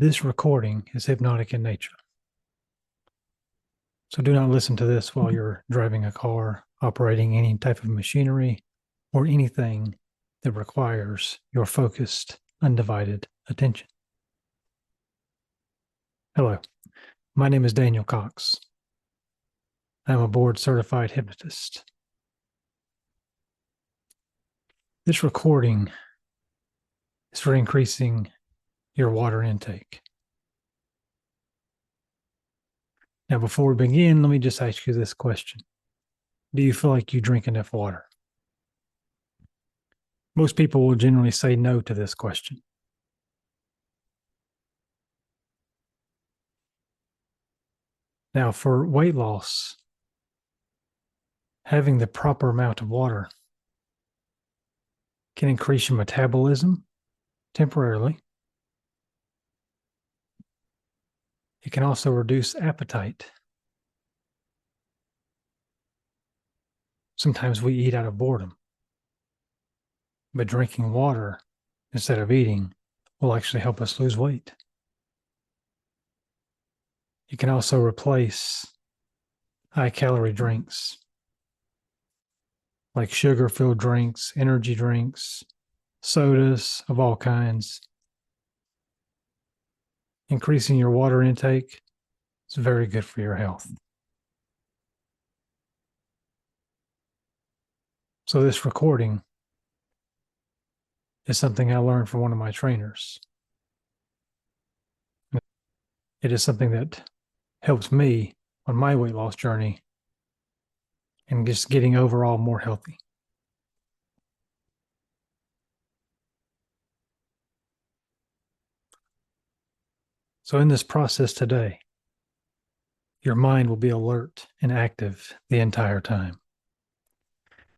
This recording is hypnotic in nature. So do not listen to this while you're driving a car, operating any type of machinery, or anything that requires your focused, undivided attention. Hello, my name is Daniel Cox. I'm a board-certified hypnotist. This recording is for increasing your water intake. Now, before we begin, let me just ask you this question. Do you feel like you drink enough water? Most people will generally say no to this question. Now, for weight loss, having the proper amount of water can increase your metabolism temporarily. It can also reduce appetite. Sometimes we eat out of boredom, but drinking water instead of eating will actually help us lose weight. You can also replace high-calorie drinks like sugar-filled drinks, energy drinks, sodas of all kinds. Increasing your water intake is very good for your health. So this recording is something I learned from one of my trainers. It is something that helps me on my weight loss journey and just getting overall more healthy. So in this process today, your mind will be alert and active the entire time.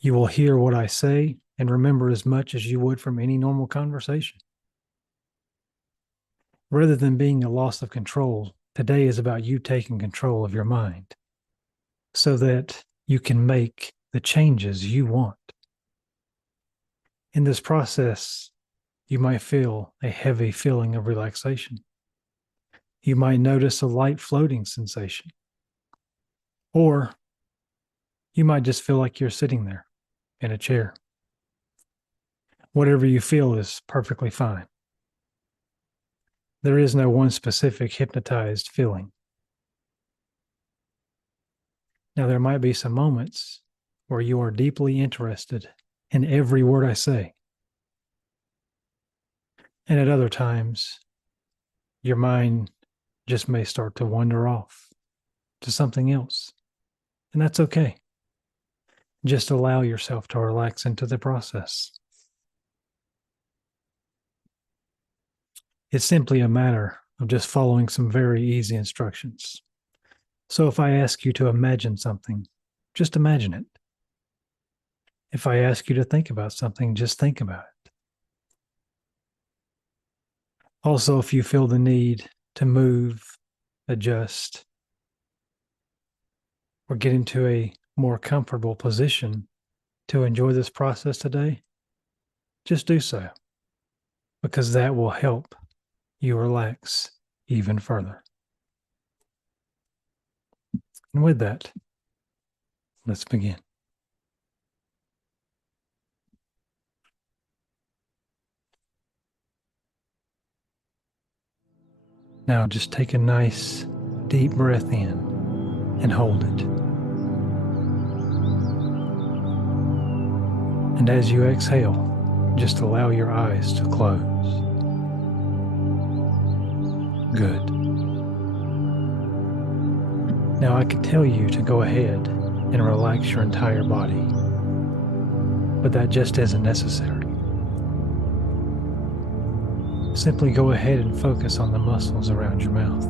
You will hear what I say and remember as much as you would from any normal conversation. Rather than being a loss of control, today is about you taking control of your mind so that you can make the changes you want. In this process, you might feel a heavy feeling of relaxation. You might notice a light floating sensation. Or you might just feel like you're sitting there in a chair. Whatever you feel is perfectly fine. There is no one specific hypnotized feeling. Now, there might be some moments where you are deeply interested in every word I say. And at other times, your mind just may start to wander off to something else. And that's okay. Just allow yourself to relax into the process. It's simply a matter of just following some very easy instructions. So if I ask you to imagine something, just imagine it. If I ask you to think about something, just think about it. Also, if you feel the need to move, adjust, or get into a more comfortable position to enjoy this process today, just do so, because that will help you relax even further. And with that, let's begin. Now just take a nice deep breath in and hold it. And as you exhale, just allow your eyes to close. Good. Now I could tell you to go ahead and relax your entire body, but that just isn't necessary. Simply go ahead and focus on the muscles around your mouth.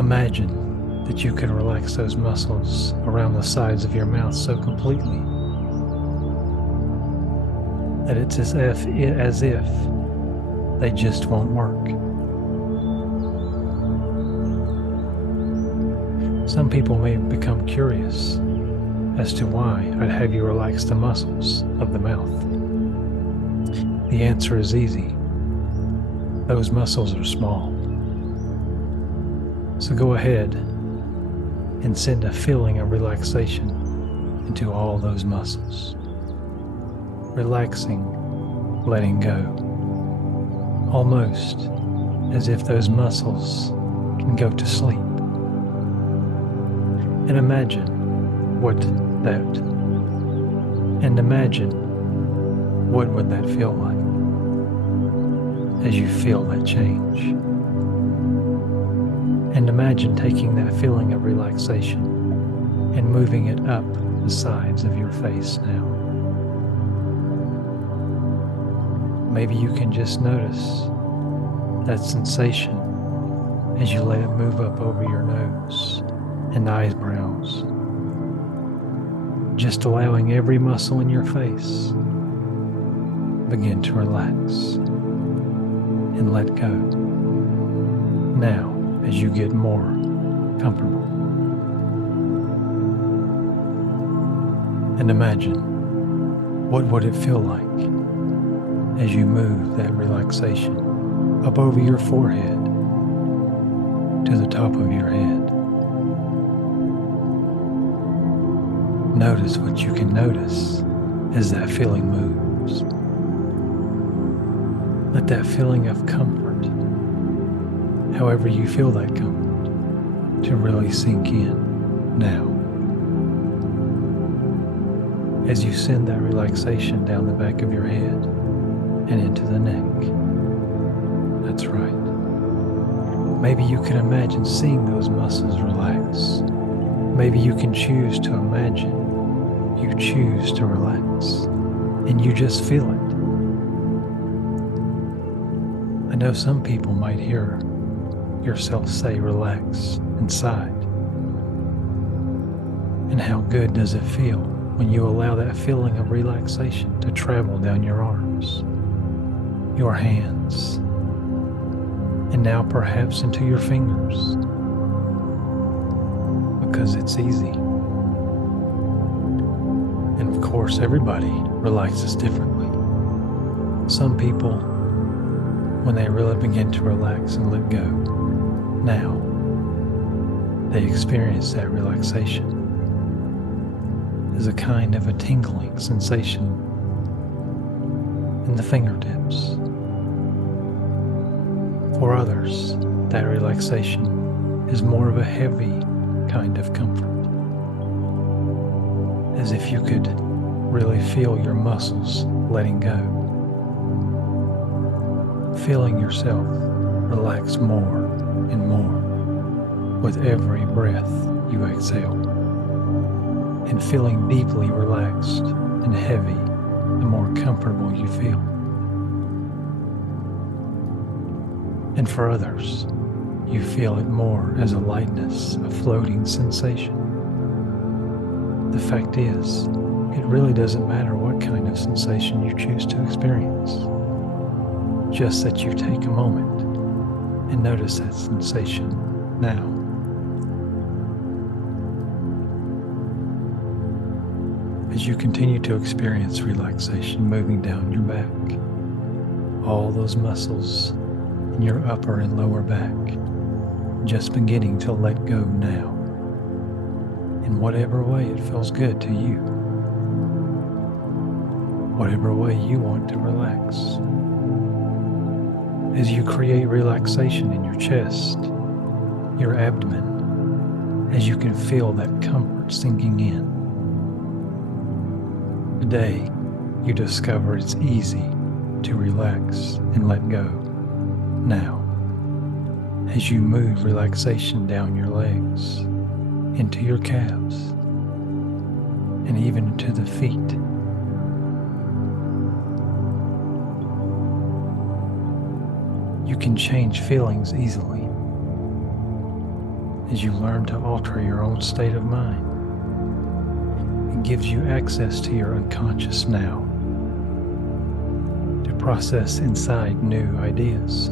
Imagine that you can relax those muscles around the sides of your mouth so completely that it's as if they just won't work. Some people may become curious as to why I'd have you relax the muscles of the mouth. The answer is easy. those muscles are small. So go ahead and send a feeling of relaxation into all those muscles. Relaxing, letting go. Almost as if those muscles can go to sleep. And imagine what would that feel like as you feel that change. And imagine taking that feeling of relaxation and moving it up the sides of your face now. Maybe you can just notice that sensation as you let it move up over your nose and eyebrows, just allowing every muscle in your face begin to relax and let go. Now, as you get more comfortable, and imagine what would it feel like as you move that relaxation up over your forehead to the top of your head. Notice what you can notice as that feeling moves. Let that feeling of comfort, however you feel that comfort, to really sink in now. As you send that relaxation down the back of your head and into the neck. That's right. Maybe you can imagine seeing those muscles relax. Maybe you can choose to imagine you choose to relax and you just feel it. I know some people might hear yourself say relax inside. And how good does it feel when you allow that feeling of relaxation to travel down your arms, your hands, and now perhaps into your fingers, because it's easy. And of course, everybody relaxes differently. Some people, when they really begin to relax and let go, now they experience that relaxation as a kind of a tingling sensation in the fingertips. For others, that relaxation is more of a heavy kind of comfort, as if you could really feel your muscles letting go, feeling yourself relax more and more with every breath you exhale, and feeling deeply relaxed and heavy the more comfortable you feel. And for others, you feel it more as a lightness, a floating sensation. The fact is, it really doesn't matter what kind of sensation you choose to experience. Just that you take a moment and notice that sensation now. As you continue to experience relaxation moving down your back, all those muscles in your upper and lower back just beginning to let go now, in whatever way it feels good to you, whatever way you want to relax. As you create relaxation in your chest, your abdomen, as you can feel that comfort sinking in. Today, you discover it's easy to relax and let go. Now, as you move relaxation down your legs, into your calves, and even to the feet. You can change feelings easily as you learn to alter your own state of mind. It gives you access to your unconscious now to process inside new ideas,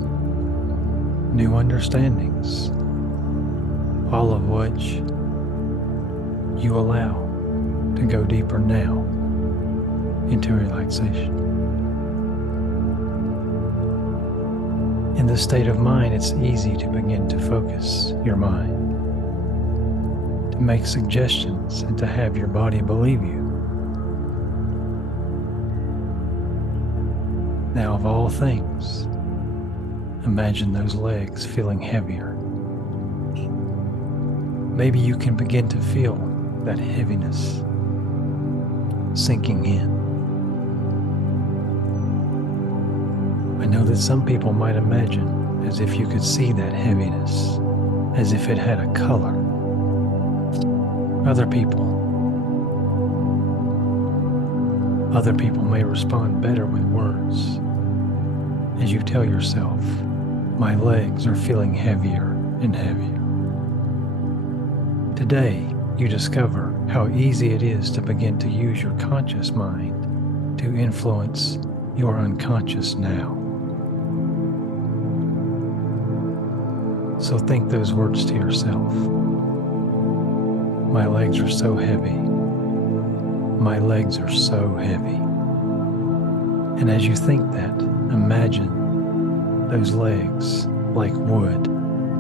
new understandings, all of which you allow to go deeper now into relaxation. In this state of mind, it's easy to begin to focus your mind, to make suggestions, and to have your body believe you. Now, of all things, imagine those legs feeling heavier. Maybe you can begin to feel that heaviness sinking in. I know that some people might imagine as if you could see that heaviness, as if it had a color. Other people may respond better with words as you tell yourself, my legs are feeling heavier and heavier. Today, you discover how easy it is to begin to use your conscious mind to influence your unconscious now. So think those words to yourself. My legs are so heavy. My legs are so heavy. And as you think that, imagine those legs like wood,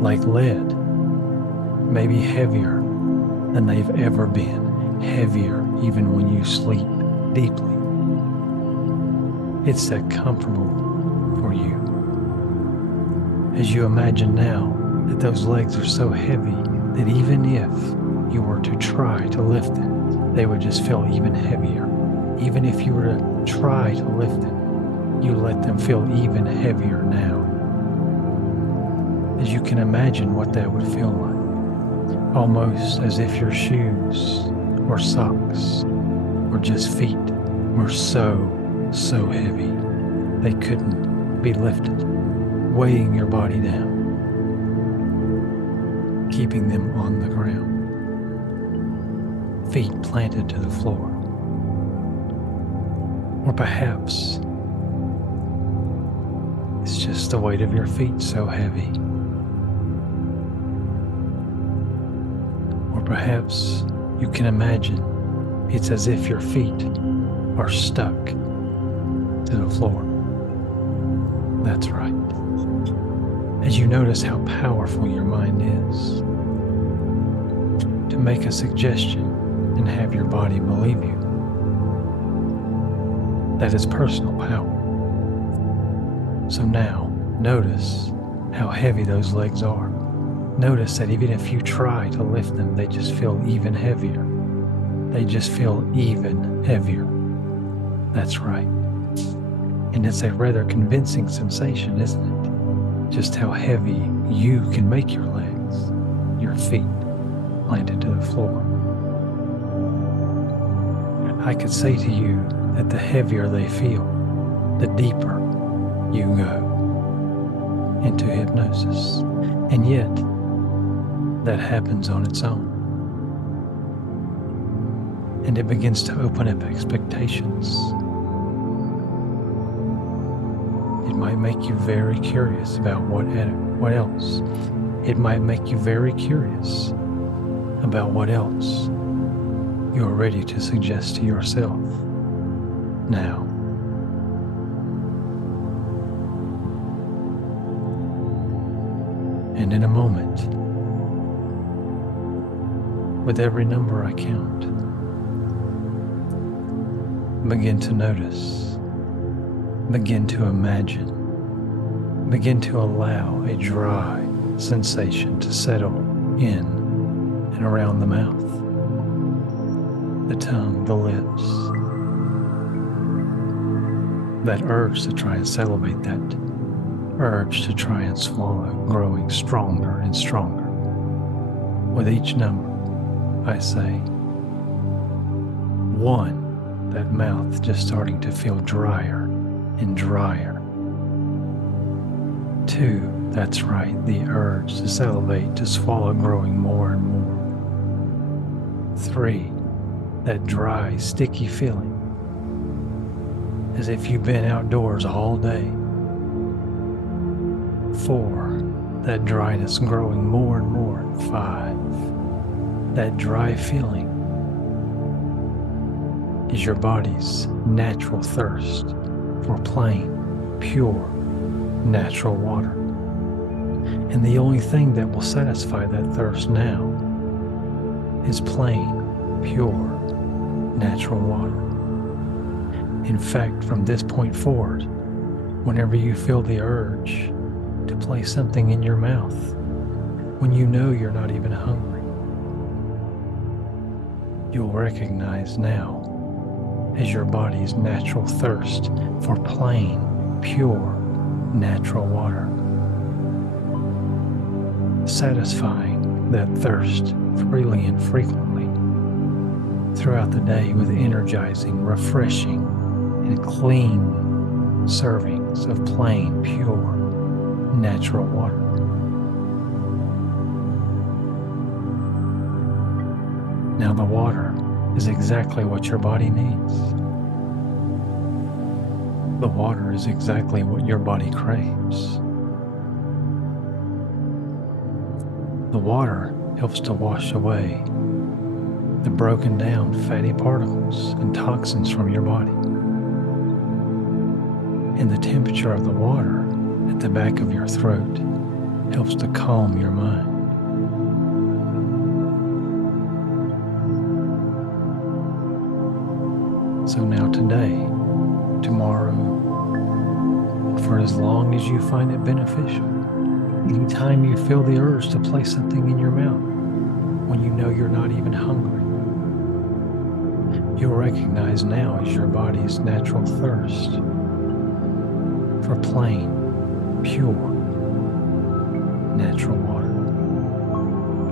like lead, maybe heavier than they've ever been, heavier even when you sleep deeply. It's that comfortable for you. As you imagine now that those legs are so heavy that even if you were to try to lift them, they would just feel even heavier. Even if you were to try to lift them, you let them feel even heavier now. As you can imagine what that would feel like, almost as if your shoes or socks or just feet were so heavy they couldn't be lifted, weighing your body down, keeping them on the ground, feet planted to the floor. Or perhaps it's just the weight of your feet so heavy. Or perhaps you can imagine it's as if your feet are stuck to the floor. That's right. As you notice how powerful your mind is, to make a suggestion and have your body believe you, that is personal power. So now, notice how heavy those legs are. Notice that even if you try to lift them, they just feel even heavier. They just feel even heavier. That's right. And it's a rather convincing sensation, isn't it? Just how heavy you can make your legs, your feet planted to the floor. I could say to you that the heavier they feel, the deeper you go into hypnosis. And yet, that happens on its own. And it begins to open up expectations. It might make you very curious about what else. It might make you very curious about what else you're ready to suggest to yourself now. And in a moment, with every number I count, begin to notice, begin to imagine, begin to allow a dry sensation to settle in and around the mouth, the tongue, the lips. That urge to try and salivate, that urge to try and swallow, growing stronger and stronger. With each number, I say, 1, that mouth just starting to feel drier and drier. 2, that's right, the urge to salivate, to swallow, growing more and more. 3, that dry, sticky feeling, as if you've been outdoors all day. 4, that dryness growing more and more. 5, that dry feeling is your body's natural thirst for plain, pure, natural water. And the only thing that will satisfy that thirst now is plain, pure, natural water. In fact, from this point forward, whenever you feel the urge to place something in your mouth, when you know you're not even hungry, you'll recognize now as your body's natural thirst for plain, pure, natural water, satisfying that thirst freely and frequently throughout the day with energizing, refreshing, and clean servings of plain, pure, natural water. Now the water is exactly what your body needs. The water is exactly what your body craves. The water helps to wash away the broken down fatty particles and toxins from your body. And the temperature of the water at the back of your throat helps to calm your mind. So now today, tomorrow, and for as long as you find it beneficial, anytime you feel the urge to place something in your mouth, when you know you're not even hungry, you'll recognize now as your body's natural thirst for plain, pure, natural water.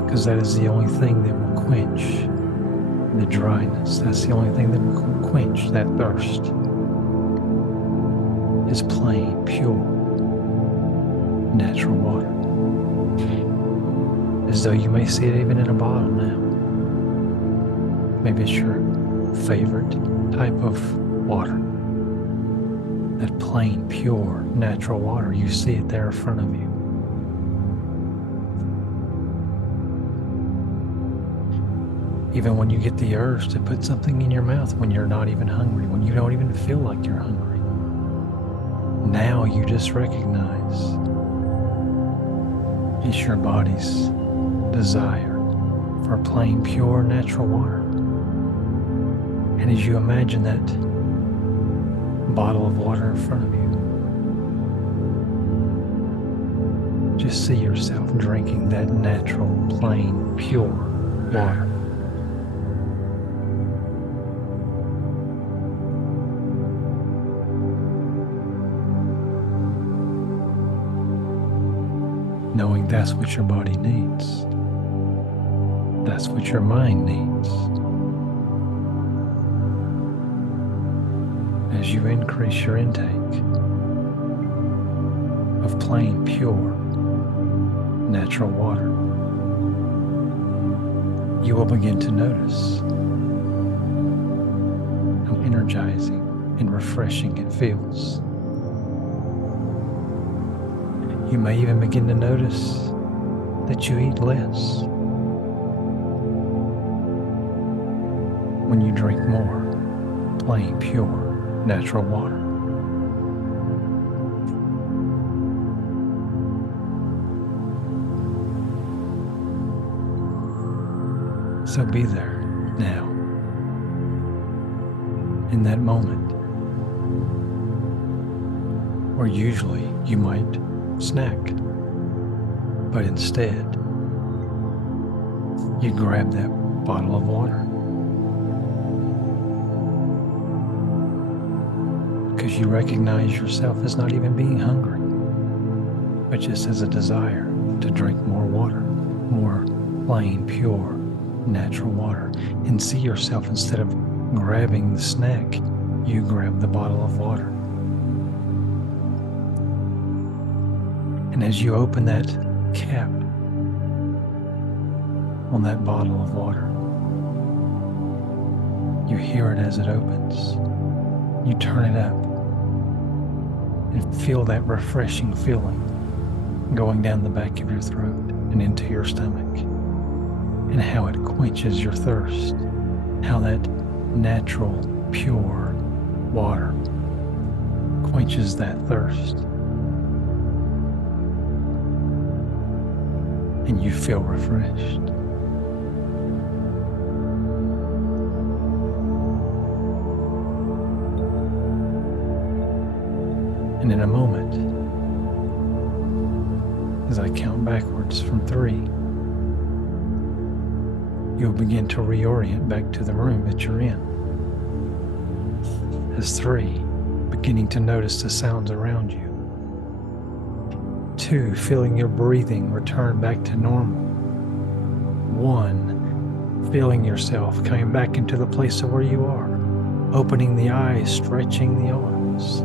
Because that is the only thing that will quench the dryness. That's the only thing that will quench that thirst. Is plain, pure, natural water. As though you may see it even in a bottle now. Maybe it's your favorite type of water. That plain, pure, natural water. You see it there in front of you. Even when you get the urge to put something in your mouth when you're not even hungry, when you don't even feel like you're hungry. Now you just recognize it's your body's desire for plain, pure, natural water. And as you imagine that bottle of water in front of you, just see yourself drinking that natural, plain, pure water. Knowing that's what your body needs. That's what your mind needs. As you increase your intake of plain, pure, natural water, you will begin to notice how energizing and refreshing it feels. You may even begin to notice that you eat less when you drink more plain, pure, natural water. So be there now, in that moment, where usually you might snack, but instead you grab that bottle of water because you recognize yourself as not even being hungry, but just as a desire to drink more water, more plain, pure, natural water, and see yourself, instead of grabbing the snack, you grab the bottle of water. And as you open that cap on that bottle of water, you hear it as it opens. You turn it up and feel that refreshing feeling going down the back of your throat and into your stomach, and how it quenches your thirst, how that natural, pure water quenches that thirst. and you feel refreshed. And in a moment, as I count backwards from 3, you'll begin to reorient back to the room that you're in. As 3, beginning to notice the sounds around you. 2, feeling your breathing return back to normal. 1, feeling yourself coming back into the place of where you are, opening the eyes, stretching the arms,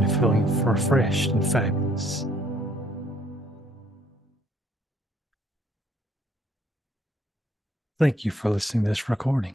and feeling refreshed and fabulous. Thank you for listening to this recording.